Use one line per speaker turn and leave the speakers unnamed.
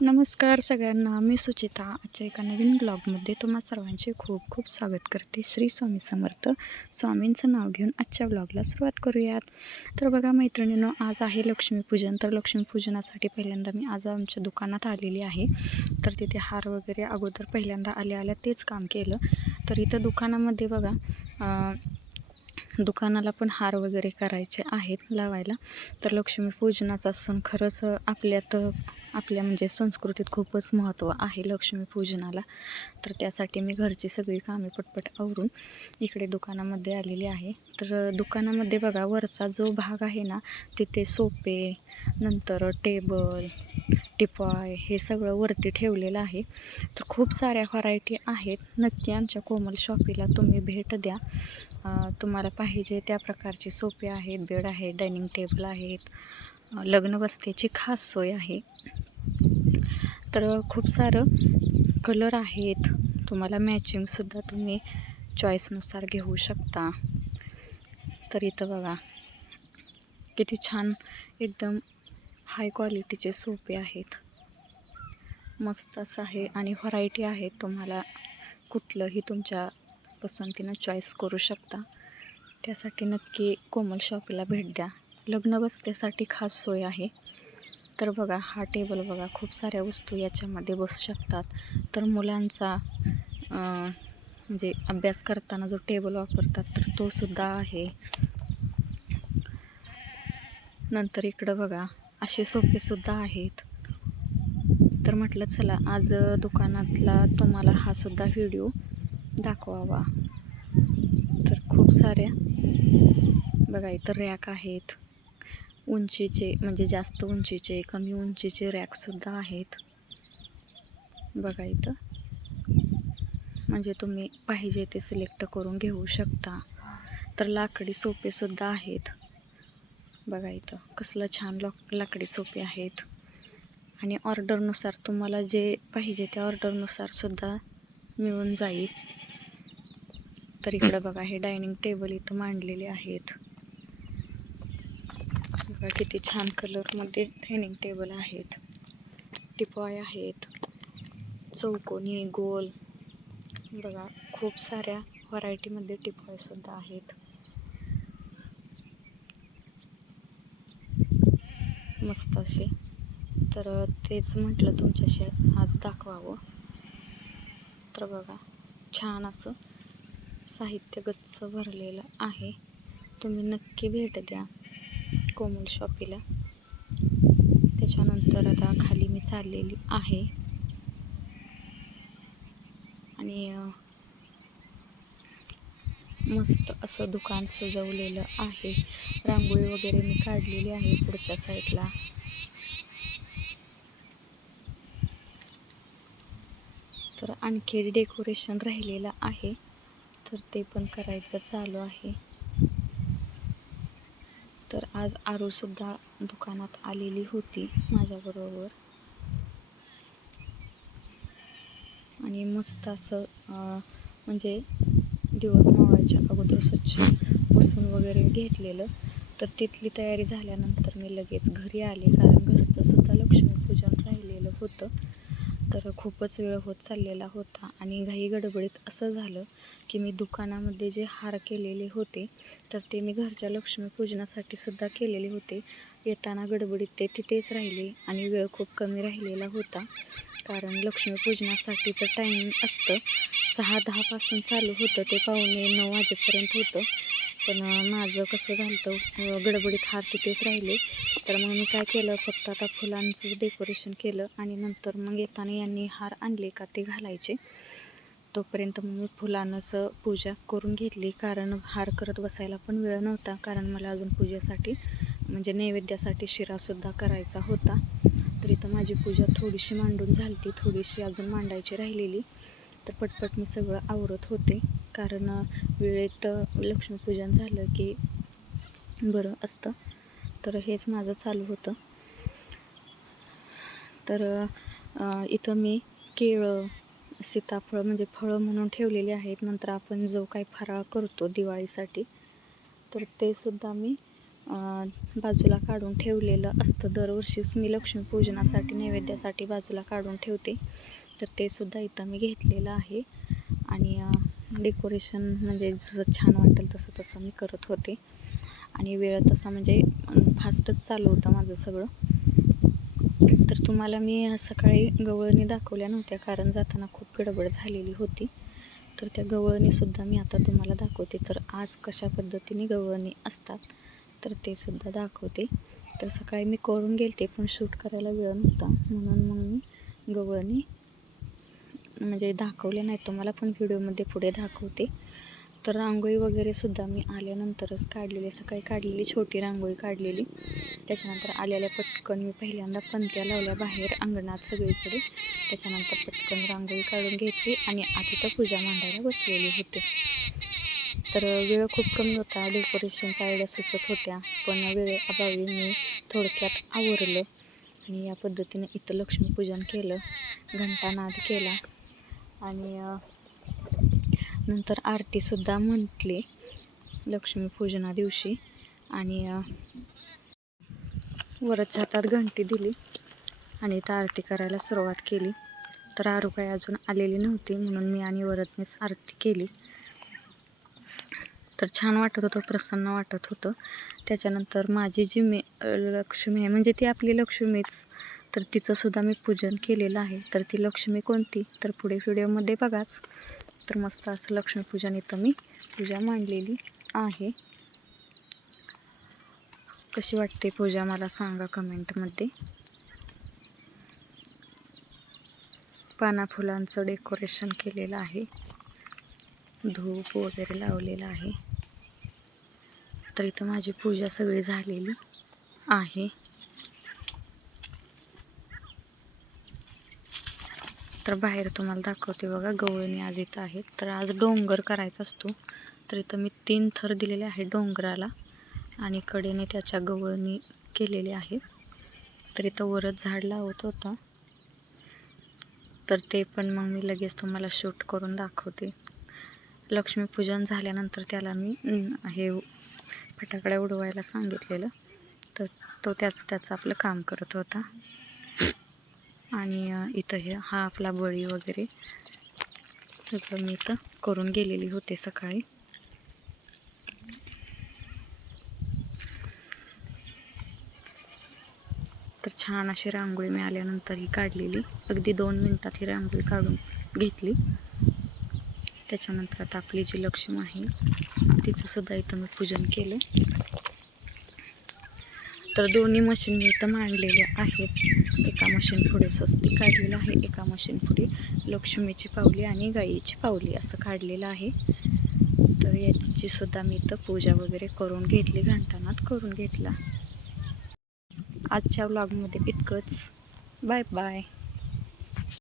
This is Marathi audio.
नमस्कार सगळ्यांना. मी सुचिता. आजच्या एका नवीन ब्लॉगमध्ये तुम्हा सर्वांचे खूप खूप स्वागत करते. श्री स्वामी समर्थ स्वामींचं नाव घेऊन आजच्या ब्लॉगला सुरुवात करूयात. तर बघा मैत्रिणीनं आज आहे लक्ष्मीपूजन. तर लक्ष्मीपूजनासाठी पहिल्यांदा मी आज आमच्या दुकानात आलेली आहे. तर तिथे हार वगैरे अगोदर पहिल्यांदा आल्या आल्या तेच काम केलं. तर इथं दुकानामध्ये बघा दुकानाला पण हार वगैरे करायचे आहेत लावायला. तर लक्ष्मीपूजनाचा सण खरंच आपल्यात आपल्या म्हणजे संस्कृतीत खूपच महत्त्व आहे लक्ष्मीपूजनाला तर त्यासाठी मी घरची सगळी कामे पटपट आवरून इकडे दुकानामध्ये आलेली आहे. तर दुकानामध्ये बघा वरचा जो भाग आहे ना तिथे सोपे नंतर टेबल टिपॉय हे सगळं वरती ठेवलेलं आहे. तर खूप साऱ्या व्हरायटी आहेत. नक्की आमच्या कोमल शॉपीला तुम्ही भेट द्या. तुम्हाला पाहिजे त्या प्रकारचे सोपे आहेत बेड आहेत डायनिंग टेबल आहेत अं, लग्न खास सोय आहे. तर खूप सारं कलर आहेत. तुम्हाला मॅचिंगसुद्धा तुम्ही चॉईसनुसार घेऊ शकता. तर इथं बघा किती छान एकदम हाय क्वालिटीचे सोपे आहेत. मस्त असं आहे आणि व्हरायटी आहेत तुम्हाला कुठलंही तुमच्या पसंतीनं चॉईस करू शकता. त्यासाठी नक्की कोमल शॉपीला भेट द्या. लग्न बसतेसाठी खास सोय आहे. तर बघा हा टेबल बघा खूप साऱ्या वस्तू याच्यामध्ये बसू शकतात. तर मुलांचा म्हणजे अभ्यास करताना जो टेबल वापरतात तर तो सुद्धा आहे. नंतर इकडं बघा असे सोपेसुद्धा आहेत. तर म्हटलं चला आज दुकानातला तुम्हाला हा सुद्धा व्हिडिओ दाखवावा. तर खूप साऱ्या बघा इथं रॅक आहेत. उंचीचे म्हणजे जास्त उंचीचे कमी उंचीचे रॅकसुद्धा आहेत. बघा इथं. म्हणजे तुम्ही पाहिजे ते सिलेक्ट करून घेऊ शकता. तर लाकडी सोपेसुद्धा आहेत. बघा इथं कसलं छान लॉक लाकडी सोपे आहेत. आणि ऑर्डरनुसार तुम्हाला जे पाहिजे त्या ऑर्डरनुसार सुद्धा मिळून जाईल. तर इकडं बघा हे डायनिंग टेबल इथं मांडलेले आहेत. बघा किती छान कलरमध्ये डायनिंग टेबल आहेत. टिपॉय आहेत. चौकोनी गोल. बघा खूप साऱ्या व्हरायटीमध्ये टिपॉयसुद्धा आहेत. मस्त असे. तर तेच म्हटलं तुमच्याशी आज दाखवावं. तर बघा छान असं साहित्य गच्च भरलेलं आहे. तुम्ही नक्की भेट द्या कोमल शॉपीला. त्याच्यानंतर आता खाली मी चाललेली आहे. आणि मस्त असं दुकान सजवलेलं आहे. रांगोळी वगैरे मी काढलेली आहे पुढच्या साईडला. तर आणखी डेकोरेशन राहिलेलं आहे. तर ते पण करायचं चालू आहे. तर आज आरूसुद्धा दुकानात आलेली होती माझ्याबरोबर. आणि मस्त असं म्हणजे दिवस मावायच्या अगोदर स्वच्छ पुसून वगैरे घेतलेलं. तर तिथली तयारी झाल्यानंतर मी लगेच घरी आले कारण घरचं सुद्धा लक्ष्मीपूजन राहिलेलं होतं. तर खूपच वेळ होत चाललेला होता. आणि घाई गडबडीत असं झालं की मी दुकानामध्ये जे हार केलेले होते तर ते मी घरच्या लक्ष्मीपूजनासाठी सुद्धा केलेले होते. येताना गडबडीत ते तिथेच राहिले आणि वेळ खूप कमी राहिलेला होता. कारण लक्ष्मीपूजनासाठीचं टायमिंग असतं. सहा दहापासून चालू होतं. ते पावणे नऊ वाजेपर्यंत होतं. पण माझं कसं झालं होतं गडबडीत हार तिथेच राहिले. तर मग मी काय केलं? फक्त आता फुलांचं डेकोरेशन केलं आणि नंतर मग येताना यांनी हार आणले का ते घालायचे. तोपर्यंत मग मी फुलांच पूजा करून घेतली. कारण हार करत बसायला पण वेळ नव्हता. कारण मला अजून पूजेसाठी म्हणजे नैवेद्यासाठी शिरासुद्धा करायचा होता. तर इथं माझी पूजा थोडीशी मांडून झाली ती थोडीशी अजून मांडायची राहिलेली. तर पटपट मी सगळं आवरत होते. कारण वेळेत लक्ष्मीपूजन झालं की बरं असतं. तर हेच माझं चालू होतं. तर इथं मी केळं सीताफळ म्हणजे फळं म्हणून ठेवलेली आहेत. नंतर आपण जो काही फराळ करतो दिवाळीसाठी तर ते सुद्धा मी बाजूला काढून ठेवलेलं असतं. दरवर्षीच मी लक्ष्मीपूजनासाठी नैवेद्यासाठी बाजूला काढून ठेवते. तर ते सुद्धा इथं मी घेतलेलं आहे. आणि डेकोरेशन म्हणजे जसं छान वाटेल तसं तसं मी करत होते. आणि वेळ तसा म्हणजे फास्टच चालू होतं माझं सगळं. तर तुम्हाला मी सकाळी गवळणी दाखवल्या नव्हत्या कारण जाताना खूप गडबड झालेली होती. तर त्या गवळणीसुद्धा मी आता तुम्हाला दाखवते. तर आज कशा पद्धतीने गवळणी असतात तर ते सुद्धा दाखवते. तर सकाळी मी करून गेलते पण शूट करायला वेळ नव्हता. म्हणून मग मी गवळणी म्हणजे दाखवले नाही. तुम्हाला पण व्हिडिओमध्ये पुढे दाखवते. तर रांगोळी वगैरे सुद्धा मी आल्यानंतरच काढलेली. सकाळी काढलेली छोटी रांगोळी काढलेली. त्याच्यानंतर आलेल्या पटकन मी पहिल्यांदा पंत्या लावल्या बाहेर अंगणात सगळीकडे. त्याच्यानंतर पटकन रांगोळी काढून घेतली आणि आधी तर पूजा मांडायला बसलेली होते. तर वेळ खूप कमी होता. डेकोरेशनच्या आयडिया सुचत होत्या. पण वेळेअभावी मी थोडक्यात आवरलं आणि या पद्धतीने इथं लक्ष्मीपूजन केलं घंटानाद केला आणि नंतर आरतीसुद्धा म्हटली लक्ष्मीपूजना दिवशी आणि अ, वरच्या हातात घंटी दिली आणि इथं आरती करायला सुरुवात केली. तर आरू काही अजून आलेली नव्हती म्हणून मी आणि वरतनेच आरती केली. तर छान वाटत होतं प्रसन्न वाटत होतं. त्याच्यानंतर माझी जी मे लक्ष्मी आहे म्हणजे ती आपली लक्ष्मीच. तर तिचंसुद्धा मी पूजन केलेलं आहे. तर ती लक्ष्मी कोणती? तर पुढे व्हिडिओमध्ये बघाच. तर मस्त असं लक्ष्मीपूजन इथं मी पूजा मांडलेली आहे. कशी वाटते पूजा मला सांगा कमेंटमध्ये. पाना फुलांचं डेकोरेशन केलेलं आहे. धूप वगैरे लावलेलं आहे. तर इथं माझी पूजा सगळी झालेली आहे. तर बाहेर तुम्हाला दाखवते बघा गवळणी आज इथं आहेत. तर आज डोंगर करायचा असतो. तर इथं मी तीन थर दिलेले आहे डोंगराला आणि कडेने त्याच्या गवळणी केलेली आहे. तर इथं वरच झाड लावत होतं. तर ते पण मग मी लगेच तुम्हाला शूट करून दाखवते. लक्ष्मीपूजन झाल्यानंतर त्याला मी हे फटाकड्या उडवायला सांगितलेलं. तर तो त्याचं त्याचं आपलं काम करत होता. आणि इथं हे हा आपला बळी वगैरे सगळं मी इथं करून गेलेली होते सकाळी. तर छान अशी रांगोळी मिळाल्यानंतर ही काढलेली. अगदी दोन मिनटात ही रांगोळी काढून घेतली. त्याच्यानंतर आता आपली जी लक्ष्मी आहे तिचंसुद्धा इथं मी पूजन केलं. तर दोन्ही मशीन मी इथं मांडलेल्या आहेत. एका मशीन पुढे स्वस्ती काढलेलं आहे एका मशीन पुढे लक्ष्मीची पावली आणि गाईची पावली असं काढलेलं आहे. तर याची सुद्धा मी इथं पूजा वगैरे करून घेतली घंटानात करून घेतला. आजच्या व्लॉगमध्ये इतकंच. Bye bye